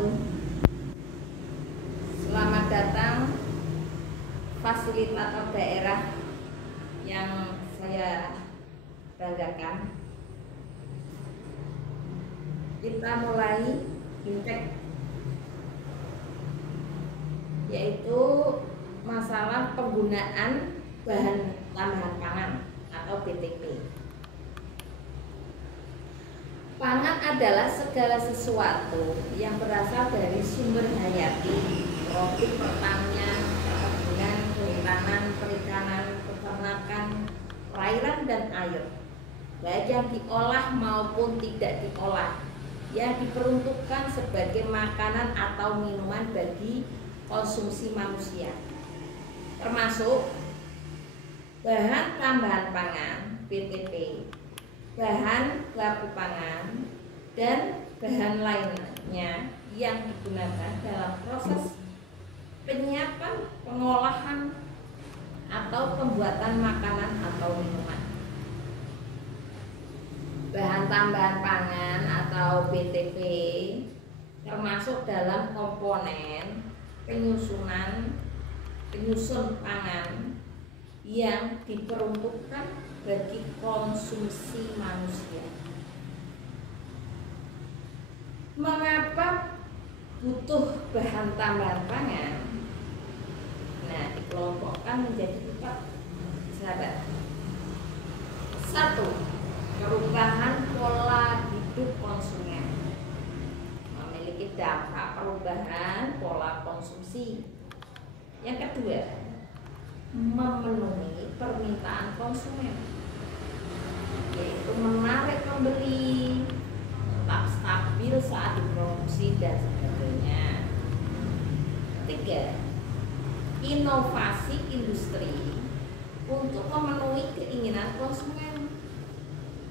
wabarakatuh. Selamat datang fasilitator daerah yang saya banggakan. Kita mulai intek, yaitu masalah penggunaan bahan tambahan pangan atau BTP. Pangan adalah segala sesuatu yang berasal dari sumber hayati, produk pertanian, perkebunan, kehutanan, perikanan, peternakan, perairan, dan air, baik yang diolah maupun tidak diolah, yang diperuntukkan sebagai makanan atau minuman bagi konsumsi manusia, termasuk bahan tambahan pangan (BTP), bahan baku pangan, dan bahan lainnya yang digunakan dalam proses penyiapan, pengolahan, atau pembuatan makanan atau minuman. Bahan tambahan pangan atau BTP termasuk dalam komponen penyusun pangan yang diperuntukkan bagi konsumsi manusia. Mengapa butuh bahan tambahan pangan? Nah, dikelompokkan menjadi 4, sahabat. 1. Perubahan pola hidup konsumen, memiliki dampak perubahan pola konsumsi. Yang kedua, memenuhi permintaan konsumen, yaitu menarik pembeli, tetap stabil saat diproduksi, dan sebagainya. Ketiga, inovasi industri untuk memenuhi keinginan konsumen,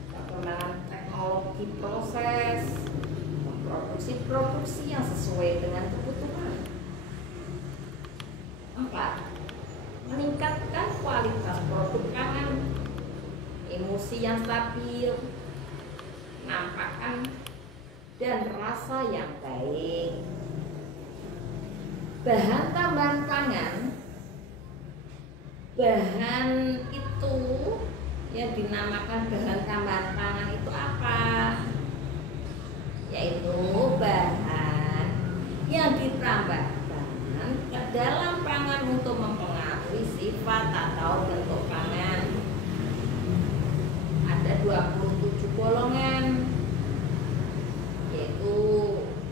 perkembangan teknologi proses, memproduksi produksi yang sesuai dengan kebutuhan. 4. Meningkatkan kualitas produk pangan, emosi yang stabil, penampakan, dan rasa yang baik. Bahan tambahan pangan, bahan itu yang dinamakan bahan tambahan pangan itu apa? Yaitu bahan yang ditambahkan ke dalam pangan untuk mempengaruhi sifat atau bentuk pangan. Ada 27 golongan, yaitu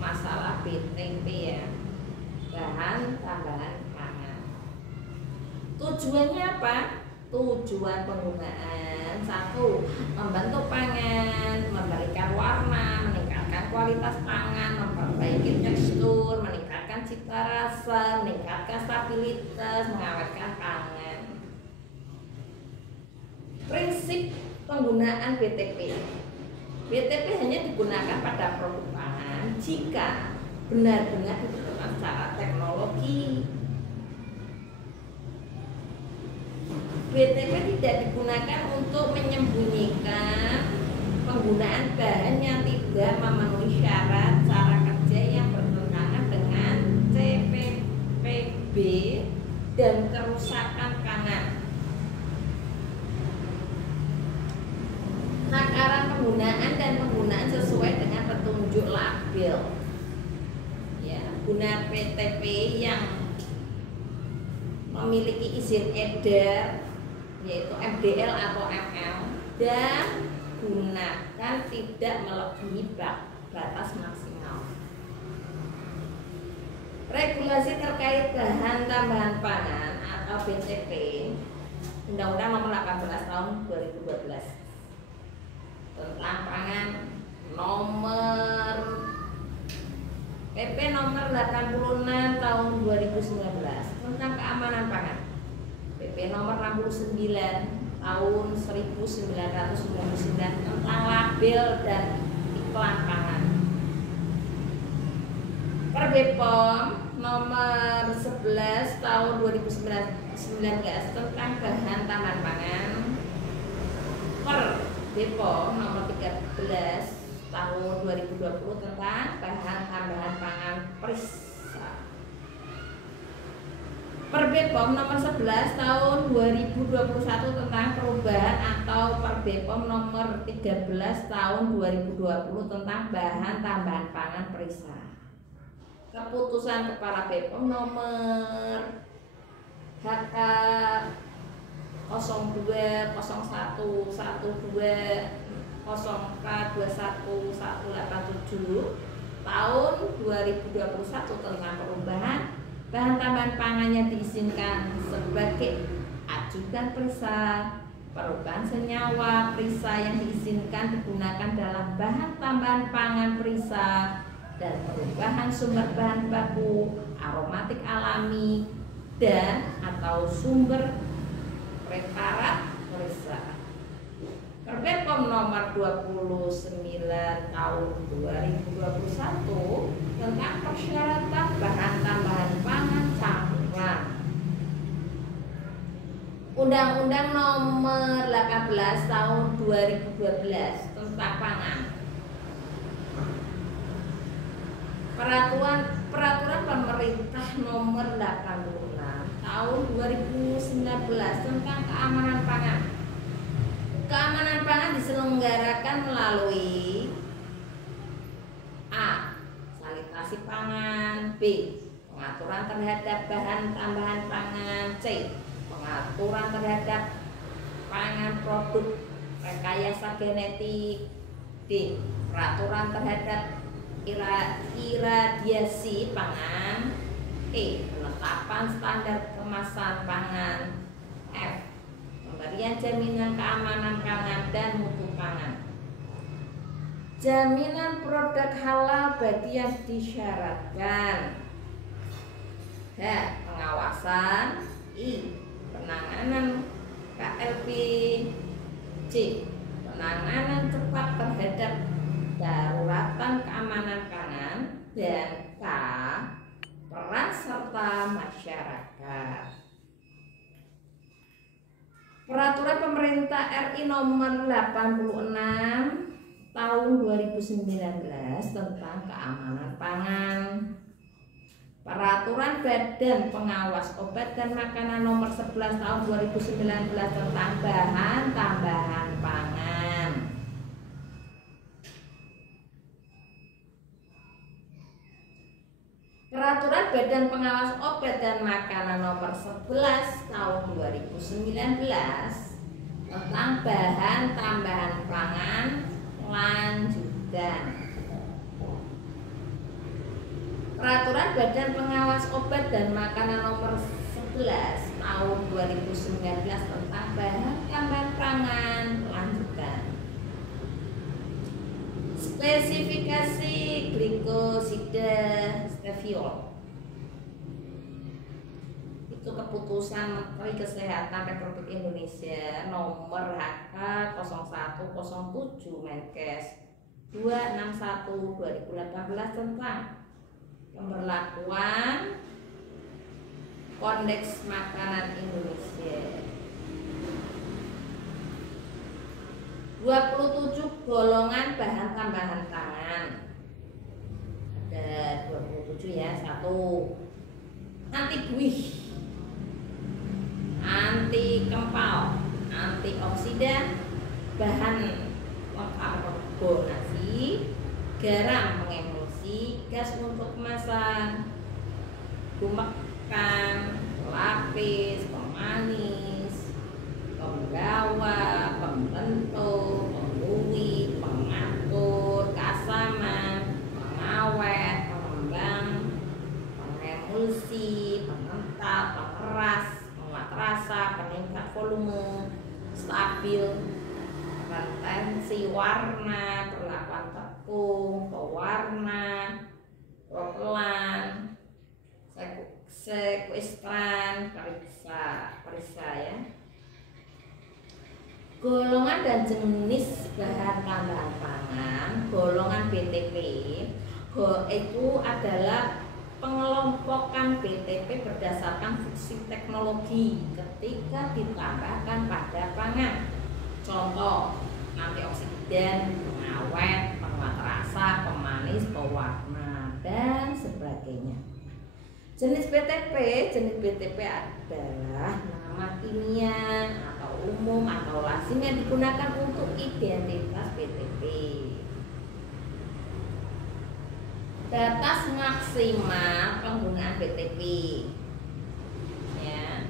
masalah BTP ya, bahan tambahan pangan. Tujuannya apa? Tujuan penggunaan: 1. Membentuk pangan, memberikan warna, meningkatkan kualitas pangan, memperbaiki tekstur, meningkatkan cita rasa, meningkatkan stabilitas, mengawetkan pangan. Prinsip penggunaan BTP. BTP hanya digunakan pada produk pangan jika benar-benar diperlukan secara teknologi. BTP tidak digunakan untuk menyembunyikan penggunaan bahan yang tidak memenuhi syarat cara kerja yang bertentangan dengan CPPB dan kerusakan pangan. Takaran penggunaan dan penggunaan sesuai dengan petunjuk label. Ya, guna BTP yang memiliki izin edar, yaitu MDL atau ML, dan gunakan tidak melebihi batas maksimal. Regulasi terkait bahan tambahan pangan atau BTP, Undang-Undang Nomor 18 Tahun 2012 tentang pangan, nomor PP Nomor 86 Tahun 2019 tentang keamanan pangan, PP Nomor 69 Tahun 1999 tentang label dan iklan pangan, Per BPOM Nomor 11 Tahun 2019 tentang bahan tambahan pangan, Per BPOM Nomor 13 tahun 2020 tentang bahan tambahan pangan perisa. Perbepom nomor 11 tahun 2021 tentang perubahan atau Perbepom nomor 13 tahun 2020 tentang bahan tambahan pangan perisa. Keputusan Kepala Bepom nomor HK 02 01 12 0K 21187 tahun 2021 tentang perubahan bahan tambahan pangannya diizinkan sebagai ajudan perisa. Perubahan senyawa perisa yang diizinkan digunakan dalam bahan tambahan pangan perisa dan perubahan sumber bahan baku aromatik alami dan atau sumber preparat perisa. Perbepom nomor 29 tahun 2021 tentang persyaratan bahan tambahan pangan campuran. Undang-Undang nomor 18 tahun 2012 tentang pangan. Peraturan pemerintah nomor 86 tahun 2019 tentang keamanan pangan. Keamanan pangan diselenggarakan melalui A. Sanitasi pangan. B. Pengaturan terhadap bahan tambahan pangan. C. Pengaturan terhadap pangan produk rekayasa genetik. D. Peraturan terhadap iradiasi pangan. E. Penetapan standar kemasan pangan. F. Pemberian jaminan keamanan pangan dan mutu pangan. Jaminan produk halal bagi yang disyaratkan. H. Pengawasan. I. Penanganan KLP. C. Penanganan cepat terhadap daruratan keamanan pangan. Dan K. Peran serta masyarakat. Peraturan Pemerintah RI nomor 86 tahun 2019 tentang keamanan pangan. Peraturan Badan Pengawas Obat dan Makanan nomor 11 tahun 2019 tentang bahan tambahan pangan. Peraturan Badan Pengawas Obat dan Makanan nomor 11 tahun 2019 tentang bahan tambahan pangan lanjutan. Peraturan Badan Pengawas Obat dan Makanan nomor 11 tahun 2019 tentang bahan tambahan pangan lanjutan. Spesifikasi glikosida steviol. Itu keputusan Menteri Kesehatan Republik Indonesia nomor HK 0107 Menkes 261/2018 tentang pemberlakuan Kodeks Makanan Indonesia. 27 golongan bahan tambahan pangan. Ada 27 ya. 1. Anti buih, anti kempal, antioksidan, bahan karbonasi, garam pengemulsi, gas untuk kemasan, gumekan, lapis, pemanis, penggawa, pembentuk, pembuih, pengatur, keasaman, pengawet, pengembang, pengemulsi, pengental, pengeras, penguat rasa, peningkat volume, stabil, retensi warna, perlakuan tepung, pewarna, propelan, sekuistran, perisa ya. Golongan dan jenis bahan tambahan pangan. Golongan BTP itu adalah pengelompokan BTP berdasarkan fungsi teknologi ketika ditambahkan pada pangan. Contoh, antioksidan, pengawet, penguat rasa, pemanis, pewarna, dan sebagainya. Jenis BTP adalah nama kimia atau umum atau lazim yang digunakan untuk identitas BTP. Batas maksimal penggunaan BTP. Ya.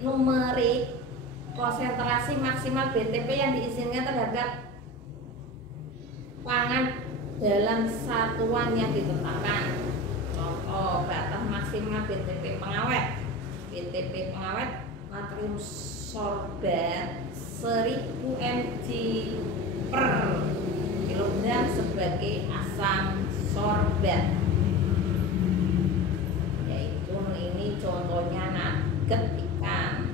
Numerik konsentrasi maksimal BTP yang diizinkan terhadap pangan dalam satuan yang ditetapkan. Contoh batas maksimal BTP pengawet. BTP pengawet natrium sorbat 1000 mg per kilogram sebagai asam sorbat. Yaitu ini contohnya nugget ikan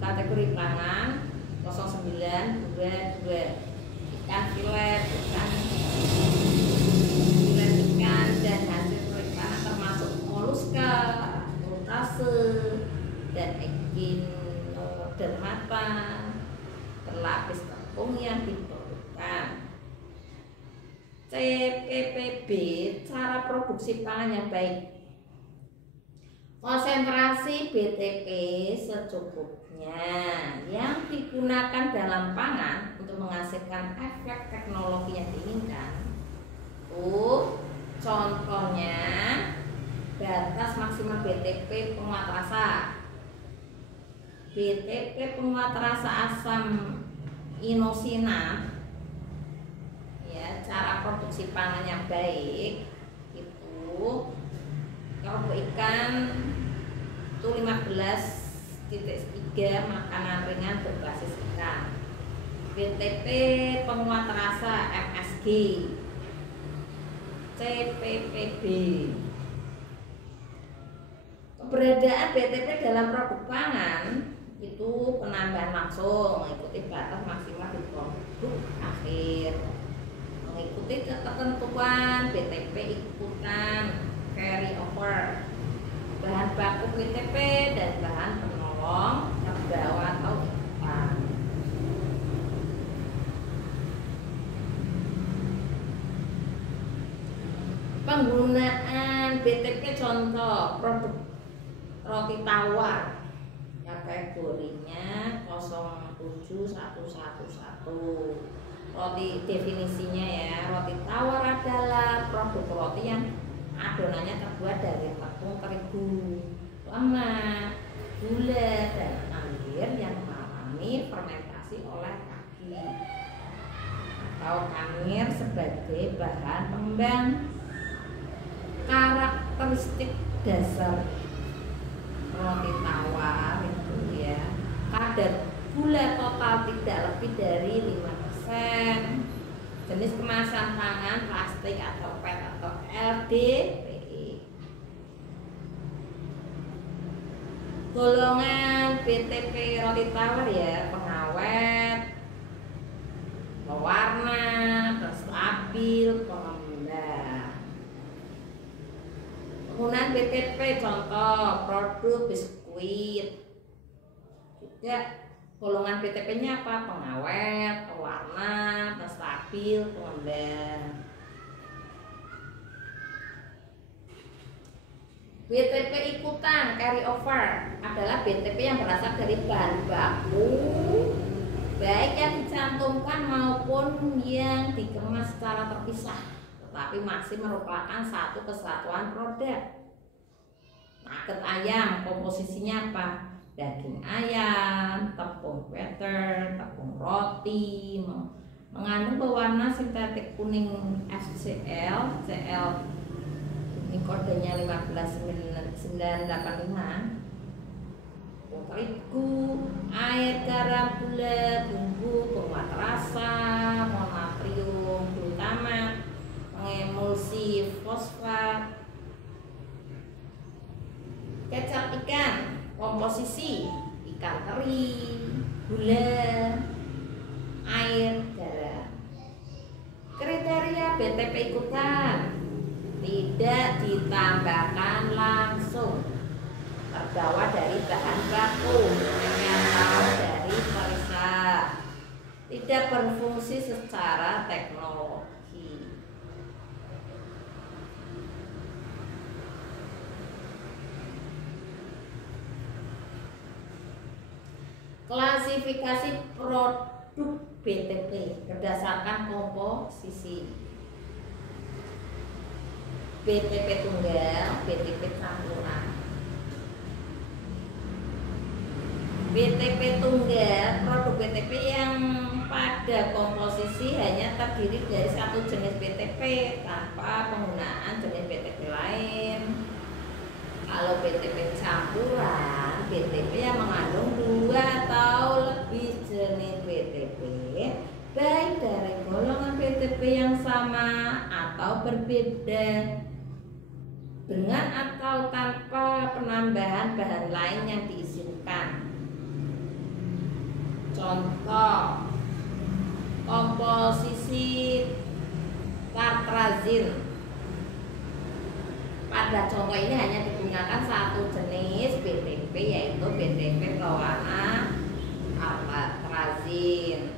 kategori pangan 0922, ikan filet, ikan dan hasil perikanan termasuk moluska, krustase, dan echinodermata, berlapis tepung yang diperlukan. CPPB, cara produksi pangan yang baik. Konsentrasi BTP secukupnya yang digunakan dalam pangan untuk menghasilkan efek teknologi yang diinginkan. Contohnya batas maksimal BTP penguat rasa. BTP penguat rasa asam inosinat. Ya, cara produksi pangan yang baik itu kalau ikan itu 15.3 makanan ringan berbasis ikan. BTP penguat rasa MSG. CPPB. Keberadaan BTP dalam produk pangan itu penambahan langsung mengikuti batas maksimal di produk akhir, mengikuti ketentuan BTP ikutan carry over, bahan baku BTP dan bahan penolong terbawa atau iklan. Penggunaan BTP contoh produk roti tawar kategorinya 07111. Roti definisinya ya, roti tawar adalah produk roti yang adonannya terbuat dari tepung terigu, lemak, gula, dan air yang mengalami fermentasi oleh kaki atau kamir sebagai bahan pengembang. Karakteristik dasar roti tawar itu ya, kadar gula total tidak lebih dari 5%, jenis kemasan tangan plastik atau PET atau LDPE. Golongan BTP roti tawar ya, pengawet, pewarna, stabil, pengembang. Penggunaan BTP contoh produk biskuit. Juga golongan BTP-nya apa? Pengawet, pewarna, stabil, pengembang. BTP ikutan carry over adalah BTP yang berasal dari bahan baku baik yang dicantumkan maupun yang dikemas secara terpisah, tetapi masih merupakan satu kesatuan produk. Nugget ayam komposisinya apa? Daging ayam, tepung butter, tepung roti, mengandung pewarna sintetik kuning FCL, CL ini kodenya 15985. Terigu, air, garam, gula, bumbu, penguat rasa, monatrium, glutamat, pengemulsi fosfat, kecap ikan, komposisi ikan teri, gula, air, garam. Kriteria BTP ikutan tidak ditambahkan langsung, terbawa dari bahan baku atau dari perisa. tidak berfungsi secara teknologi. Klasifikasi produk BTP berdasarkan komposisi. BTP tunggal, BTP campuran. BTP tunggal, produk BTP yang pada komposisi hanya terdiri dari satu jenis BTP tanpa penggunaan jenis BTP lain. Kalau BTP campuran, BTP yang mengandung 2 atau lebih jenis BTP, baik dari golongan BTP yang sama atau berbeda, dengan atau tanpa penambahan bahan lain yang diizinkan. Contoh, komposisi tartrazin. Pada contoh ini hanya digunakan satu jenis BTP, yaitu BTP berwarna tartrazin.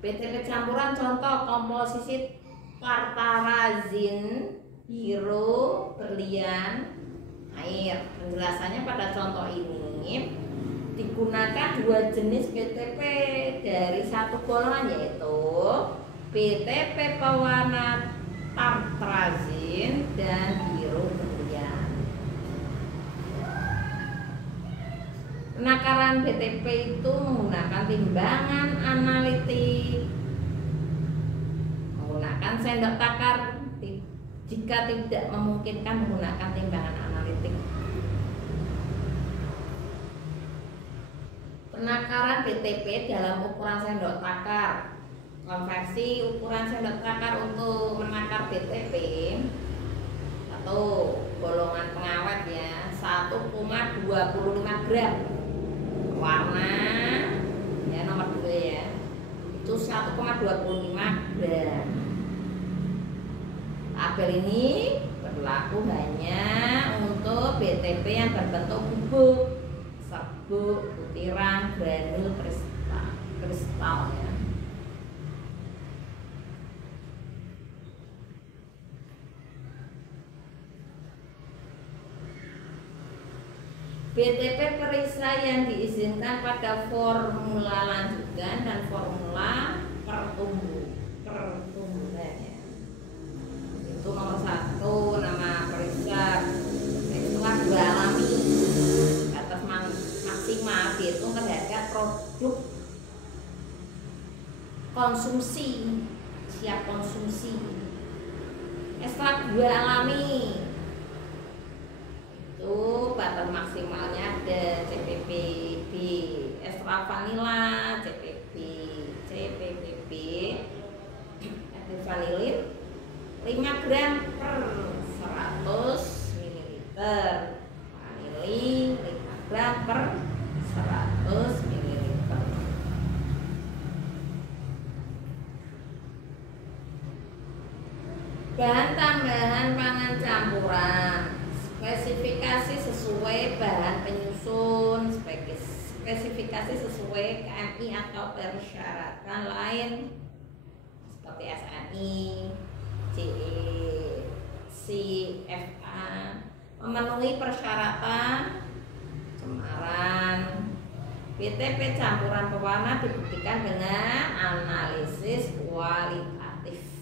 BTP campuran contoh komposisi tartarazin, biru, berlian, air. Penjelasannya pada contoh ini digunakan 2 jenis BTP dari satu golongan, yaitu BTP pewarna tartrazin dan biru berlian. Penakaran BTP itu menggunakan timbangan analitik, menggunakan sendok takar jika tidak memungkinkan menggunakan timbangan analitik. Penakaran BTP dalam ukuran sendok takar. Konversi ukuran sendok takar untuk menakar BTP atau golongan pengawet ya, 1,25 gram. Warna ya nomor 2 ya, itu 1,25 gram. Tabel ini berlaku hanya untuk BTP yang berbentuk bubuk, serbuk, butiran, granul, kristal ya. BTP perisa yang diizinkan pada formula lanjutan dan formula pertumbuhan ya. Itu nomor 1 nama perisa, setelah 2 alami, batas maksimal dihitung terhadap produk konsumsi, siap konsumsi. Setelah 2 alami, itu batas maksimalnya ada CPPB, extra vanilla, CPPB, aktif vanilin 5 gram per 100 ml, vanilin 5 gram per 100 ml. Bahan tambahan pangan campuran. Spesifikasi sesuai bahan penyusun, spesifikasi sesuai KMI atau persyaratan lain seperti SNI, CE, CFA, memenuhi persyaratan cemaran. BTP campuran pewarna dibuktikan dengan analisis kualitatif.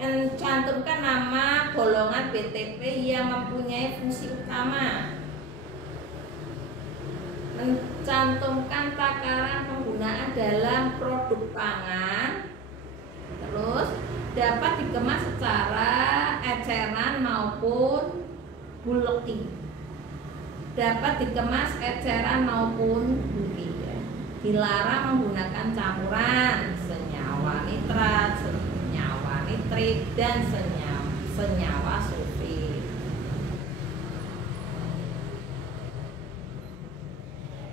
Mencantumkan nama golongan BTP yang mempunyai fungsi utama. Mencantumkan takaran penggunaan dalam produk pangan. Terus dapat dikemas secara eceran maupun bulky. Dapat dikemas eceran maupun bulky. Dilarang menggunakan campuran senyawa nitrat, nitrit dan senyawa sulfit.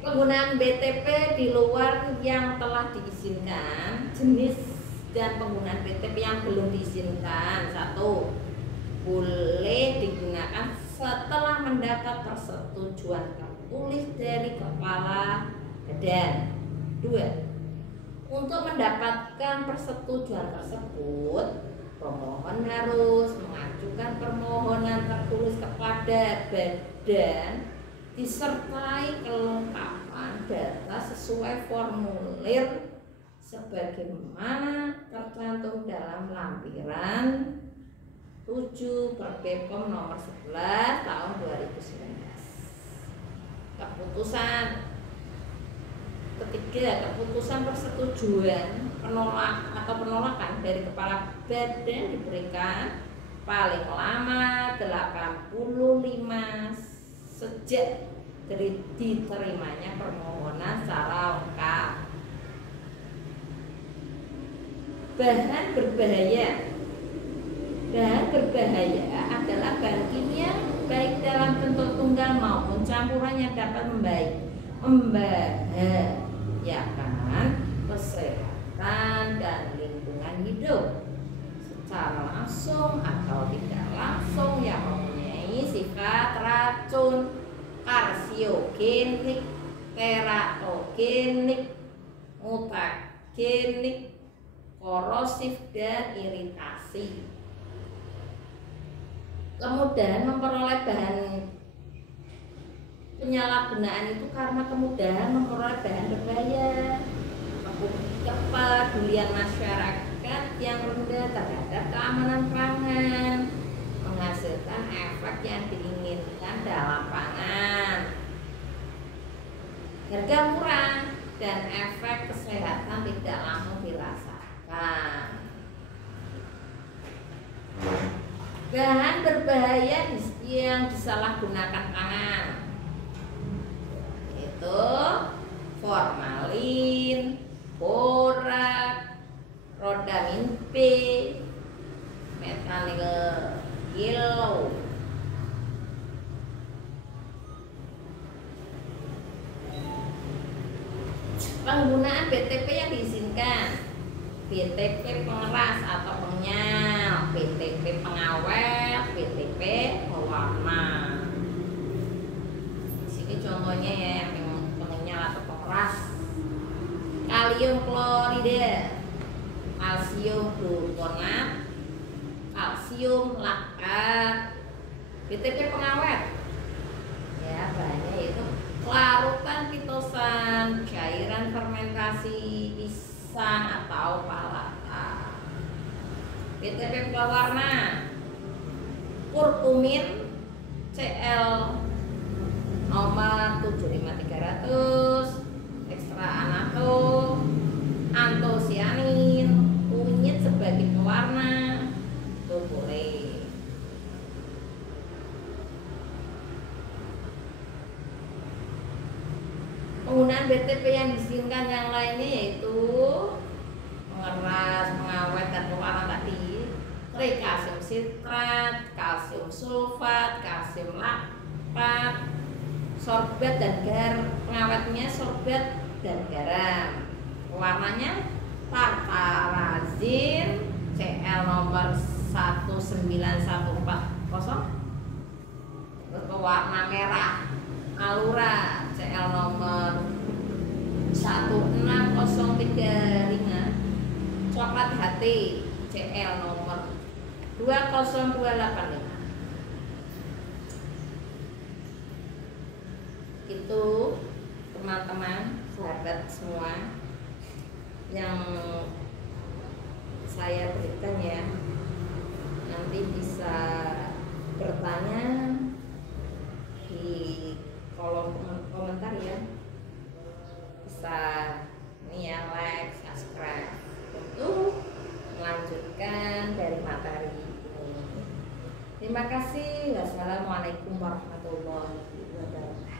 Penggunaan BTP di luar yang telah diizinkan, jenis dan penggunaan BTP yang belum diizinkan. 1. Boleh digunakan setelah mendapat persetujuan tertulis dari kepala badan. Dua, untuk mendapatkan persetujuan tersebut, pemohon harus mengajukan permohonan tertulis kepada badan disertai kelengkapan data sesuai formulir sebagaimana tercantum dalam lampiran 7 Bepom nomor 11 tahun 2019. Keputusan persetujuan penolakan dari kepala badan diberikan paling lama 85 sejak dari diterimanya permohonan secara lengkap. Bahan berbahaya adalah bahan kimia baik dalam bentuk tunggal maupun campurannya dapat membahayakan kesehatan dan lingkungan hidup secara langsung atau tidak langsung yang mempunyai sifat racun, karsiogenik, teratogenik, mutagenik, korosif, dan iritasi. Kemudahan memperoleh bahan penyalahgunaan itu karena kemudahan memperoleh bahan berbahaya, kepedulian masyarakat yang rendah terhadap keamanan pangan, menghasilkan efek yang diinginkan dalam pangan, harga murah, dan efek kesehatan tidak langsung dirasakan. Bahan berbahaya yang disalahgunakan pangan itu formalin, borak, rodamin B, metanil yellow. Penggunaan BTP yang diizinkan: BTP pengeras atau penyal, BTP pengawet, BTP pewarna. Di sini contohnya ya yang penyal atau pengeras: kalium klorida, kalsium glukonat, kalsium laktat. BTP pengawet ya bahannya yaitu larutan pitosan, cairan fermentasi pisang atau palata. BTP pewarna: kurkumin Cl nomor 75300, ekstra anato, antosianin, kunyit sebagai pewarna itu boleh. Penggunaan BTP yang diizinkan yang lainnya yaitu mengeras, mengawet, dan pewarna tadi: trikalsium sitrat, kalsium sulfat, kalsium laktat, sorbat dan garam. Pengawetnya sorbat dan garam. Pewarnanya tartarazin Cl nomor 19140. Pewarna merah Alura Cl nomor 16035. Coklat HT Cl nomor 20285. Itu teman-teman, sahabat semua yang saya berikan ya. Nanti bisa bertanya di kolom komentar ya, bisa ini ya, like, subscribe untuk melanjutkan dari materi ini. Terima kasih. Wassalamualaikum warahmatullahi wabarakatuh.